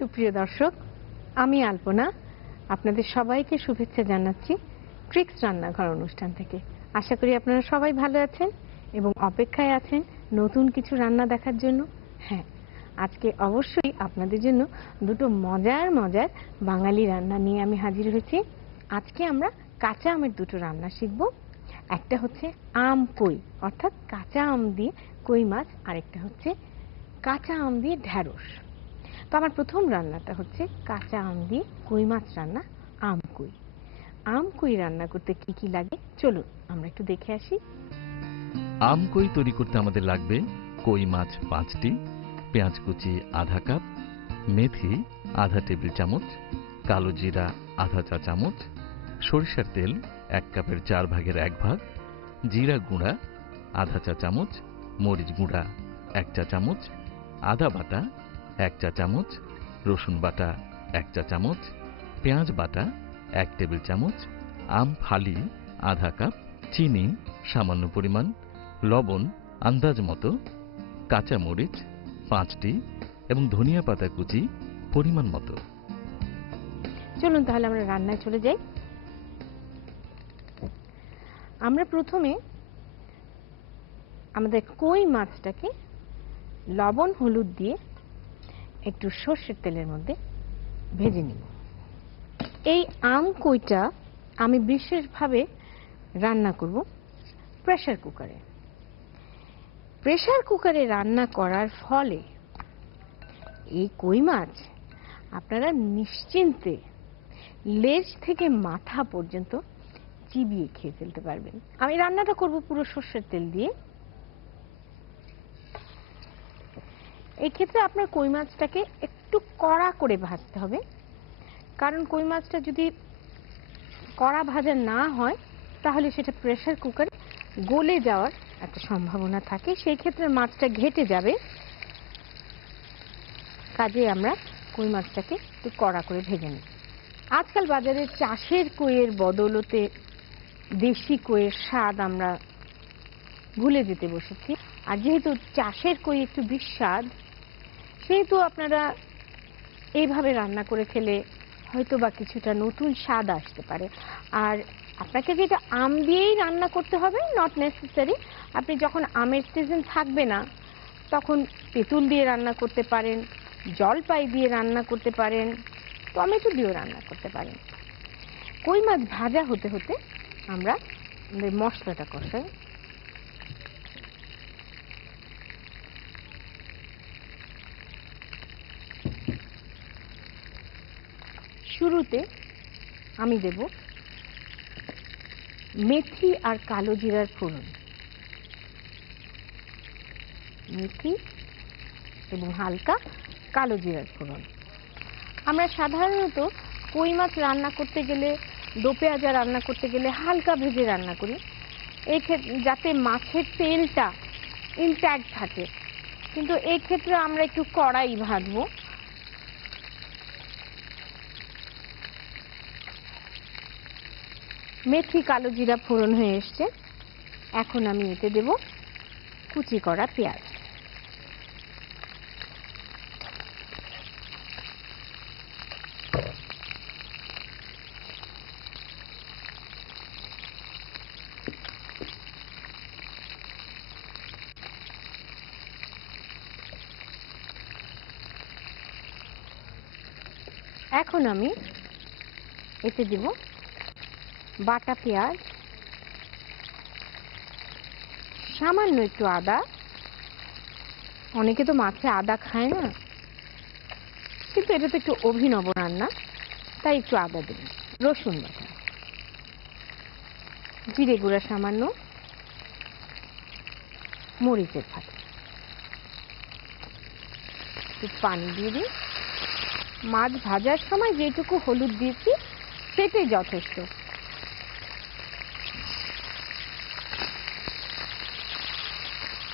সুপ্রিয় দর্শক, আমি আলপনা আপনাদের সবাইকে শুভেচ্ছা জানাচ্ছি ট্রিক্স রান্নাঘর অনুষ্ঠান থেকে। আশা করি আপনারা সবাই ভালো আছেন এবং অপেক্ষায় আছেন নতুন কিছু রান্না দেখার জন্য। হ্যাঁ, আজকে অবশ্যই আপনাদের জন্য দুটো মজার মজার বাঙালি রান্না নিয়ে আমি হাজির হয়েছি। আজকে আমরা কাঁচা আমের দুটো রান্না শিখব। একটা হচ্ছে আম কই, অর্থাৎ কাঁচা আম দিয়ে কই মাছ, আরেকটা হচ্ছে কাঁচা আম দিয়ে ঢ্যাঁড়স। তো আমার প্রথম রান্নাটা হচ্ছে কাঁচা আম দিয়ে কই মাছ রান্না, আম কই। আম কই রান্না করতে কি কি লাগে চলুন আমরা একটু দেখে আসি। আম কই তৈরি করতে আমাদের লাগবে কই মাছ 5টি, পেঁয়াজ কুচি আধা কাপ, মেথি আধা টেবিল চামচ, কালো জিরা আধা চা চামচ, সরিষার তেল 1 কাপের 4 ভাগের 1 ভাগ, জিরা গুঁড়া আধা চা চামচ, মরিচ গুঁড়া 1 চা চামচ, আদা বাটা 1 চা চামচ, রসুন বাটা 1 চা চামচ, পেঁয়াজ বাটা 1 টেবিল চামচ, আম ফালি আধা কাপ, চিনি সামান্য পরিমাণ, লবণ আন্দাজ মতো, কাঁচা মরিচ 5টি এবং ধনিয়া পাতা কুচি পরিমাণ মতো। চলুন তাহলে আমরা রান্নায় চলে যাই। আমরা প্রথমে আমাদের কই মাছটাকে লবণ হলুদ দিয়ে একটু সর্ষের তেলের মধ্যে ভেজে নিব। এই আম কইটা আমি বিশেষভাবে রান্না করব প্রেসার কুকারে। প্রেসার কুকারে রান্না করার ফলে এই কই মাছ আপনারা নিশ্চিন্তে লেজ থেকে মাথা পর্যন্ত চিবিয়ে খেয়ে ফেলতে পারবেন। আমি রান্নাটা করব পুরো সর্ষের তেল দিয়ে। এই ক্ষেত্রে আপনার কই মাছটাকে একটু কড়া করে ভাজতে হবে, কারণ কই মাছটা যদি কড়া ভাজা না হয় তাহলে সেটা প্রেসার কুকারে গলে যাওয়ার একটা সম্ভাবনা থাকে, সেই ক্ষেত্রে মাছটা ঘেটে যাবে। কাজে আমরা কই মাছটাকে একটু কড়া করে ভেজে নিই। আজকাল বাজারে চাষের কইয়ের বদৌলতে দেশি কইয়ের স্বাদ আমরা ভুলে যেতে বসেছি। আর যেহেতু চাষের কই একটু বিস্বাদ, সেহেতু আপনারা এইভাবে রান্না করে খেলে হয়তো বা কিছুটা নতুন স্বাদ আসতে পারে। আর আপনাকে যেটা আম দিয়েই রান্না করতে হবে নট নেসেসারি, আপনি যখন আমের সিজন থাকবে না তখন তেঁতুল দিয়ে রান্না করতে পারেন, জলপাই দিয়ে রান্না করতে পারেন, টমেটো দিয়েও রান্না করতে পারেন। কই মাছ ভাজা হতে হতে আমরা মশলাটা কষাই। শুরুতে আমি দেব মেথি আর কালো জিরার ফোড়ন। মেথি এবং হালকা কালো জিরার ফোড়ন। আমরা সাধারণত কই মাছ রান্না করতে গেলে, দো পেঁয়াজা রান্না করতে গেলে হালকা ভেজে রান্না করি, এই ক্ষেত্রে যাতে মাছের তেলটা ইনট্যাক্ট থাকে। কিন্তু এই ক্ষেত্রে আমরা একটু কড়াই ভাজবো। মেথি কালো জিরা ফোড়ন হয়ে এসছে, এখন আমি এতে দেব কুচি করা পেঁয়াজ। এখন আমি এতে দেব বাটা পেঁয়াজ, সামান্য একটু আদা। অনেকে তো মাছে আদা খায় না, কিন্তু এটা তো একটু অভিনব রান্না, তাই একটু আদা দেব। রসুন বাটা, জিরে গুঁড়া সামান্য, মরিচের ফাঁকি, একটু পানি দিয়ে দিই। মাছ ভাজার সময় যেটুকু হলুদ দিয়েছি সেটাই যথেষ্ট।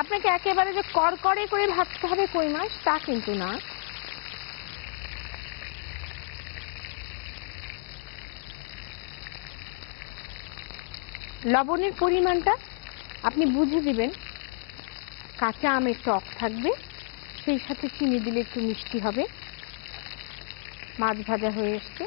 আপনাকে একেবারে যে কড়কড়ে করে ভাজতে হবে কই মাছ তা কিন্তু না। লবণের পরিমাণটা আপনি বুঝে দিবেন। কাঁচা আমের টক থাকবে, সেই সাথে চিনি দিলে একটু মিষ্টি হবে। মাছ ভাজা হয়ে এসছে।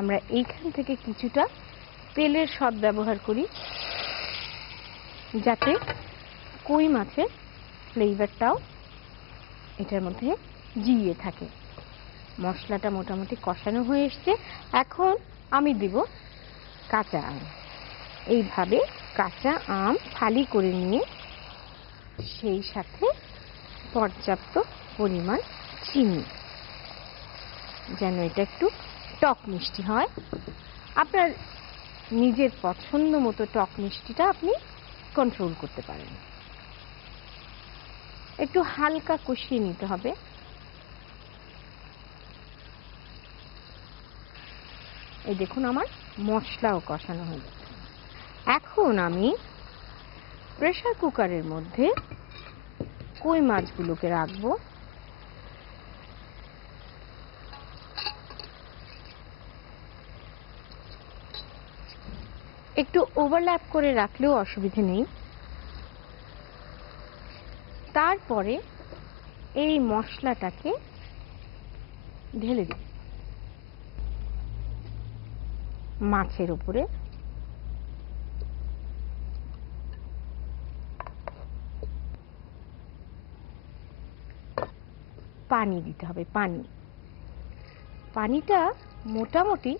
আমরা এইখান থেকে কিছুটা তেলের সদ্ব্যবহার করি, যাতে কই মাছের ফ্লেভারটাও এটার মধ্যে জিইয়ে থাকে। মশলাটা মোটামুটি কষানো হয়ে এসছে। এখন আমি দিব কাঁচা আম। এইভাবে কাঁচা আম ফালি করে নিয়ে সেই সাথে পর্যাপ্ত পরিমাণ চিনি, যেন এটা একটু টক মিষ্টি হয়। আপনার নিজের পছন্দ মতো টক মিষ্টিটা আপনি কন্ট্রোল করতে পারেন। একটু হালকা কষিয়ে নিতে হবে। এই দেখুন আমার মশলাও কষানো হয়ে গেছে। এখন আমি প্রেসার কুকারের মধ্যে কই মাছগুলোকে রাখবো। একটু ওভারল্যাপ করে রাখলেও অসুবিধে নেই। তারপরে এই মশলাটাকে ঢেলে দিই মাছের উপরে। পানি দিতে হবে, পানিটা মোটামুটি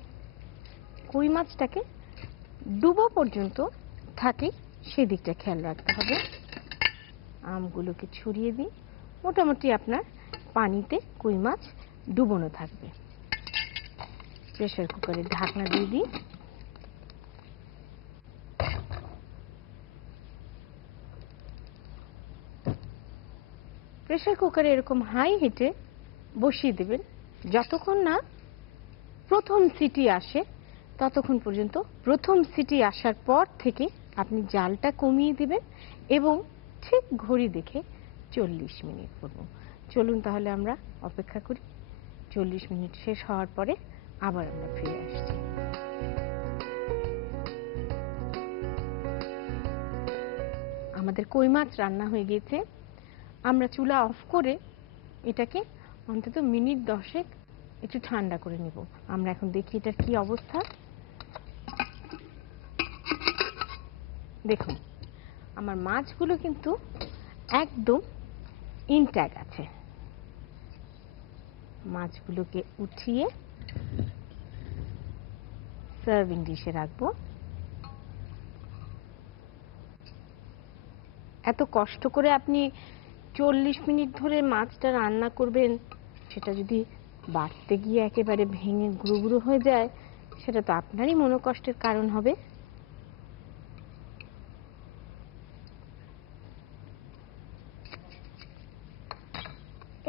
কই মাছটাকে ডুবো পর্যন্ত থাকে, সেদিকটা খেয়াল রাখতে হবে। আমগুলোকে ছড়িয়ে দিই। মোটামুটি আপনার পানিতে কই মাছ ডুবোনো থাকবে। প্রেসার কুকারের ঢাকনা দিয়ে দিই। প্রেসার কুকারে এরকম হাই হিটে বসিয়ে দেবেন। যতক্ষণ না প্রথম সিটি আসে ততক্ষণ পর্যন্ত। প্রথম সিটি আসার পর থেকে আপনি জালটা কমিয়ে দিবেন এবং ঠিক ঘড়ি দেখে 40 মিনিট করব। চলুন তাহলে আমরা অপেক্ষা করি। 40 মিনিট শেষ হওয়ার পরে আবার আমরা ফিরে আসছি। আমাদের কই মাছ রান্না হয়ে গিয়েছে। আমরা চুলা অফ করে এটাকে অন্তত মিনিট 10 একটু ঠান্ডা করে নেব। আমরা এখন দেখি এটার কি অবস্থা। দেখুন আমার মাছগুলো কিন্তু একদম ইনট্যাক্ট আছে। মাছগুলোকে উঠিয়ে সার্ভিং ডিশে রাখবো। এত কষ্ট করে আপনি 40 মিনিট ধরে মাছটা রান্না করবেন, সেটা যদি বাড়তে গিয়ে একেবারে ভেঙে গুঁড়ো গুঁড়ো হয়ে যায়, সেটা তো আপনারই মনোকষ্টের কারণ হবে।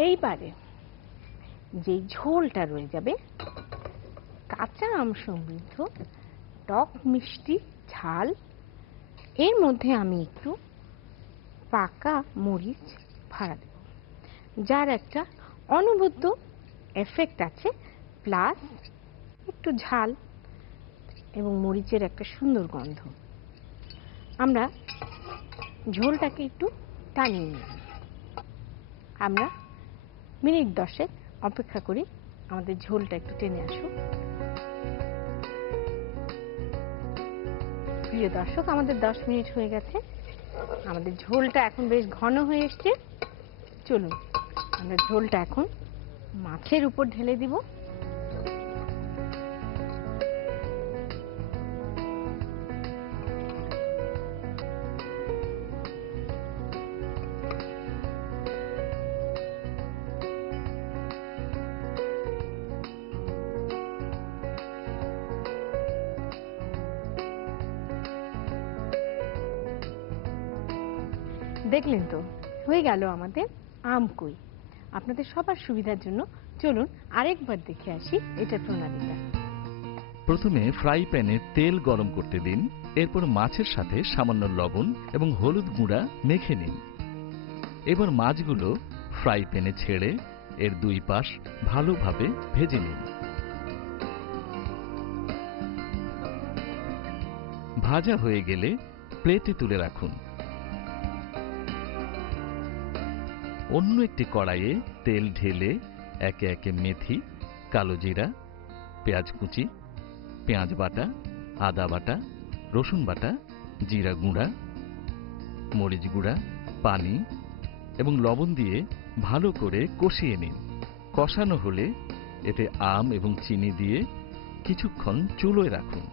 এইবারে যে ঝোলটা রয়ে যাবে, কাঁচা আম সমৃদ্ধ টক মিষ্টি ঝাল, এর মধ্যে আমি একটু পাকা মরিচ ফাড়া দেব, যার একটা অনবদ্য এফেক্ট আছে, প্লাস একটু ঝাল এবং মরিচের একটা সুন্দর গন্ধ। আমরা ঝোলটাকে একটু টানিয়ে নিই। আমরা মিনিট 10 অপেক্ষা করি, আমাদের ঝোলটা একটু টেনে আসুক। প্রিয় দর্শক, আমাদের 10 মিনিট হয়ে গেছে। আমাদের ঝোলটা এখন বেশ ঘন হয়ে এসছে। চলুন আমরা ঝোলটা এখন মাছের উপর ঢেলে দিব। দেখলেন তো, হয়ে গেল আমাদের আম কই। আপনাদের সবার সুবিধার জন্য চলুন আরেকবার দেখে আসি এটার প্রণালীটা। প্রথমে ফ্রাই প্যানে তেল গরম করতে দিন। এরপর মাছের সাথে সামান্য লবণ এবং হলুদ গুঁড়া মেখে নিন। এবার মাছগুলো ফ্রাই প্যানে ছেড়ে এর দুই পাশ ভালোভাবে ভেজে নিন। ভাজা হয়ে গেলে প্লেটে তুলে রাখুন। অন্য একটি কড়াইয়ে তেল ঢেলে একে একে মেথি, কালো জিরা, পেঁয়াজ কুচি, পেঁয়াজ বাটা, আদা বাটা, রসুন বাটা, জিরা গুঁড়া, মরিচ গুঁড়া, পানি এবং লবণ দিয়ে ভালো করে কষিয়ে নিন। কষানো হলে এতে আম এবং চিনি দিয়ে কিছুক্ষণ চুলোয় রাখুন।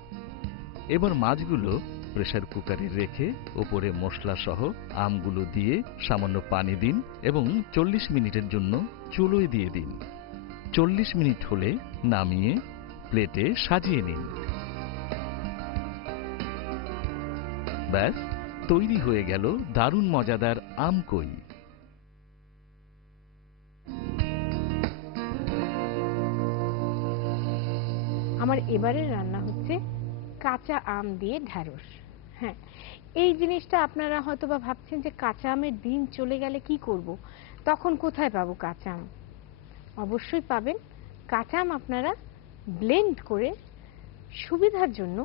এবার মাছগুলো প্রেসার কুকারে রেখে ওপরে মশলা সহ আমগুলো দিয়ে সামান্য পানি দিন এবং 40 মিনিটের জন্য চুলোয় দিয়ে দিন। 40 মিনিট হলে নামিয়ে প্লেটে সাজিয়ে নিন। ব্যাস, তৈরি হয়ে গেল দারুণ মজাদার আমকই। আমার এবারের রান্না হচ্ছে কাঁচা আম দিয়ে ঢ্যাঁড়স। হ্যাঁ, এই জিনিসটা আপনারা হয়তো বা ভাবছেন যে কাঁচা আমের দিন চলে গেলে কি করব, তখন কোথায় পাবো কাঁচা আম? অবশ্যই পাবেন। কাঁচা আম আপনারা ব্লেন্ড করে সুবিধার জন্য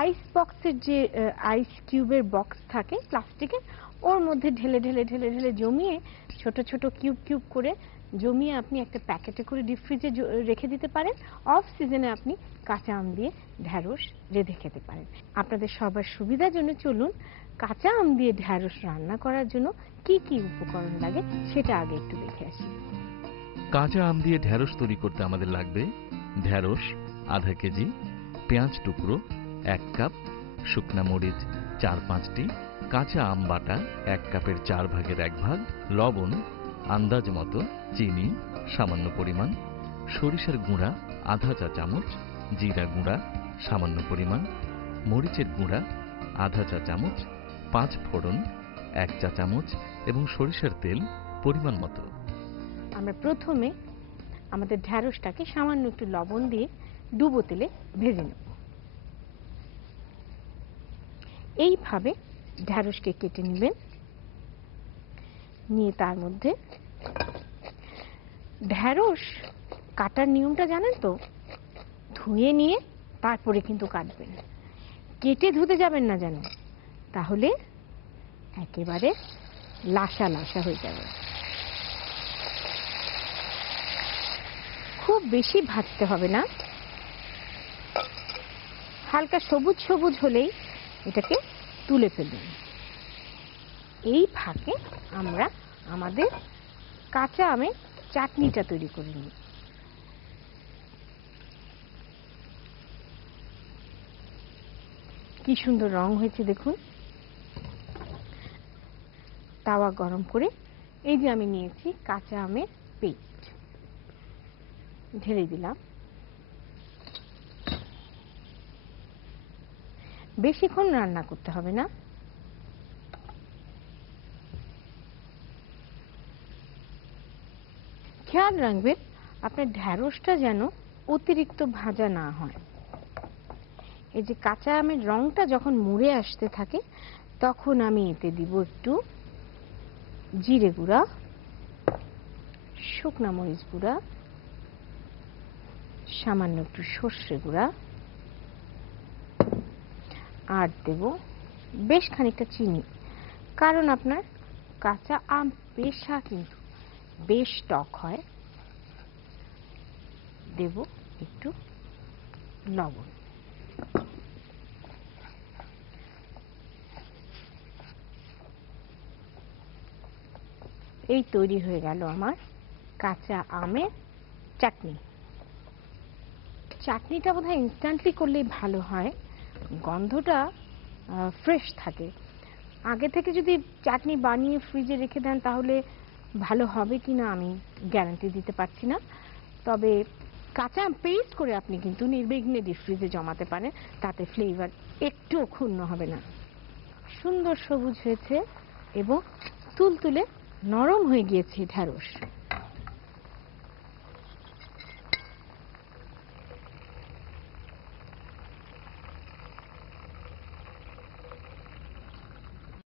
আইস বক্সের যে আইস কিউবের বক্স থাকে প্লাস্টিকের, ওর মধ্যে ঢেলে ঢেলে ঢেলে ঢেলে জমিয়ে ছোট ছোট কিউব কিউব করে জমিয়ে আপনি একটা প্যাকেটে করে ডিপ ফ্রিজে রেখে দিতে পারেন। অফ সিজনে আপনি কাঁচা আম দিয়ে ঢ্যাঁড়স রেঁধে খেতে পারেন। আপনাদের সবার সুবিধার জন্য চলুন কাঁচা আম দিয়ে ঢ্যাঁড়স রান্না করার জন্য কি কি উপকরণ লাগে সেটা আগে একটু দেখে আসি। কাঁচা আম দিয়ে ঢ্যাঁড়স তৈরি করতে আমাদের লাগবে ঢ্যাঁড়স আধা কেজি, পেঁয়াজ টুকরো 1 কাপ, শুকনা মরিচ 4-5টি, কাঁচা আম বাটা 1 কাপের 4 ভাগের 1 ভাগ, লবণ আন্দাজ মতো, চিনি সামান্য পরিমাণ, সরিষার গুঁড়া আধা চা চামচ, জিরা গুঁড়া সামান্য পরিমাণ, মরিচের গুঁড়া আধা চা চামচ, 5 ফোড়ন 1 চা চামচ এবং সরিষার তেল পরিমাণ মতো। আমরা প্রথমে আমাদের ঢ্যাঁড়সটাকে সামান্য একটু লবণ দিয়ে ডুবো তেলে ভেজে নেব। এইভাবে ঢ্যাঁড়সকে কেটে নেবেন, নিয়ে তার মধ্যে ঢ্যাঁড়স কাটার নিয়মটা জানেন তো? ধুয়ে নিয়ে তারপরে কিন্তু কাটবেন, কেটে ধুতে যাবেন না যেন, তাহলে একেবারে লাসা লাসা হয়ে যাবে। খুব বেশি ভাজতে হবে না, হালকা সবুজ সবুজ হলেই এটাকে তুলে ফেলবেন। এই ফাঁকে আমরা আমাদের কাঁচা আমের চাটনিটা তৈরি করে নিই। কি সুন্দর রং হয়েছে দেখুন। তাওয়া গরম করে এই যে আমি নিয়েছি কাঁচা আমের পেস্ট, ঢেলে দিলাম। বেশিক্ষণ রান্না করতে হবে না, খেয়াল রাখবেন আপনার ঢ্যাঁড়সটা যেন অতিরিক্ত ভাজা না হয়। এই যে কাঁচা আমের রংটা যখন মুড়ে আসতে থাকে তখন আমি এতে দিব একটু জিরে গুঁড়া, শুকনা মরিচ গুঁড়া, সামান্য একটু সর্ষে গুঁড়া, আর দেব বেশ খানিকটা চিনি, কারণ আপনার কাঁচা আম পেশা কিন্তু বেশ টক হয়। দেব একটু লবণ। এই তৈরি হয়ে গেল আমার কাঁচা আমের চাটনি। চাটনিটা বোধহয় ইনস্ট্যান্টলি করলেই ভালো হয়, গন্ধটা ফ্রেশ থাকে। আগে থেকে যদি চাটনি বানিয়ে ফ্রিজে রেখে দেন তাহলে ভালো হবে কিনা আমি গ্যারান্টি দিতে পারছি না, তবে কাঁচা আম পেস্ট করে আপনি কিন্তু নির্বিঘ্নে ডিপ ফ্রিজে জমাতে পারেন, তাতে ফ্লেভার একটুও ক্ষুণ্ণ হবে না। সুন্দর সবুজ হয়েছে এবং তুলতুলে নরম হয়ে গিয়েছে ঢ্যাঁড়স।